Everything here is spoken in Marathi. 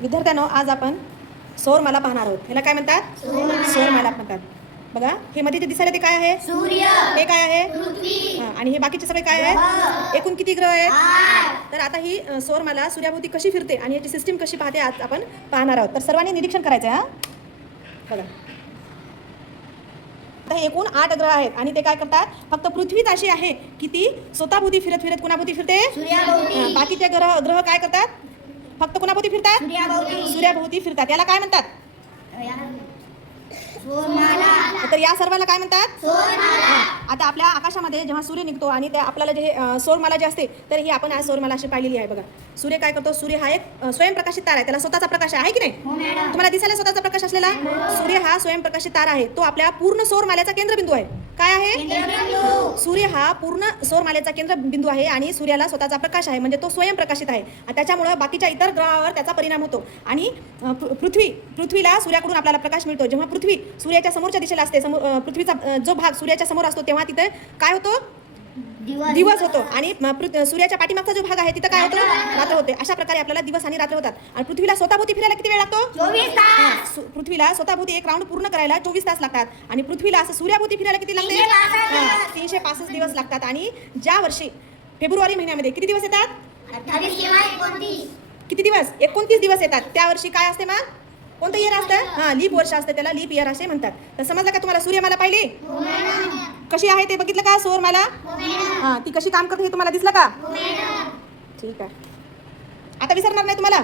विद्यार्थ्यांनो, आज आपण सौरमाला पाहणार आहोत. ह्याला काय म्हणतात? सौरमाला म्हणतात. बघा, हे मध्ये जे दिसायला ते काय आहे? सूर्य. हे काय आहे? पृथ्वी. आणि हे बाकीचे सगळे काय आहेत? एकूण किती ग्रह आहेत? तर आता ही सौरमाला सूर्याभोवती कशी फिरते आणि याची सिस्टीम कशी पाहते आज आपण पाहणार आहोत. तर सर्वांनी निरीक्षण करायचं आहे. बघा, आता हे एकूण 8 ग्रह आहेत आणि ते काय करतात? फक्त पृथ्वीच अशी आहे की ती स्वतःभोवती फिरत फिरत कुणाभोवती फिरते? सूर्याभोवती. बाकीचे ग्रह काय करतात? फक्त कुणाभोवती फिरतात? सूर्याभोवती फिरतात. याला काय म्हणतात? सौरमाला. तर या सर्वाला काय म्हणतात? सौरमाला. आता आपल्या आकाशामध्ये जेव्हा सूर्य निघतो आणि ते आपल्याला जे सौरमाला जे असते, तर ही आपण आज सौरमाला अशी पाहिलेली आहे. बघा, सूर्य काय करतो? सूर्य हा एक स्वयंप्रकाशित तारा आहे. त्याला स्वतःचा प्रकाश आहे की नाही? तुम्हाला दिसायला स्वतःचा प्रकाश असलेला? सूर्य हा स्वयंप्रकाशित तारा आहे. तो आपल्या पूर्ण सौरमालेचा केंद्रबिंदू आहे. काय आहे? सूर्य हा पूर्ण सौरमालेचा केंद्रबिंदू आहे आणि सूर्याला स्वतःचा प्रकाश आहे, म्हणजे तो स्वयंप्रकाशित आहे. त्याच्यामुळे बाकीच्या इतर ग्रहावर त्याचा परिणाम होतो. आणि पृथ्वीला सूर्याकडून आपल्याला प्रकाश मिळतो. जेव्हा पृथ्वी सूर्याच्या समोरच्या दिशेला असते, पृथ्वीचा जो भाग सूर्याच्या समोर असतो, तेव्हा तिथे काय होतो? दिवस होतो. आणि सूर्याच्या पाठीमागचा जो भाग आहे तिथं काय होतं? रात्र होते. अशा प्रकारे आपल्याला दिवस आणि रात्र होतात. आणि पृथ्वीला स्वतःभोवती फिरायला किती वेळ लागतो? 24 तास. पृथ्वीला स्वतःभोवती एक राऊंड पूर्ण करायला 24 तास लागतात. आणि पृथ्वीला असं सूर्याभोवती फिरायला किती लागते? 365 दिवस लागतात. आणि ज्या वर्षी फेब्रुवारी महिन्यामध्ये किती दिवस येतात? 28 किंवा 29. किती दिवस? 29 दिवस येतात. त्या वर्षी काय असते मग? कोणतं इयर असतं? लीप वर्ष असतं. त्याला लीप इयर असे म्हणतात. तर समजलं का तुम्हाला? सूर्यमाला पाहिली कशी आहे ते बघितलं का? सौरमाला ती कशी काम करते हे तुम्हाला दिसलं का? ठीक आहे. आता विसरणार नाही तुम्हाला?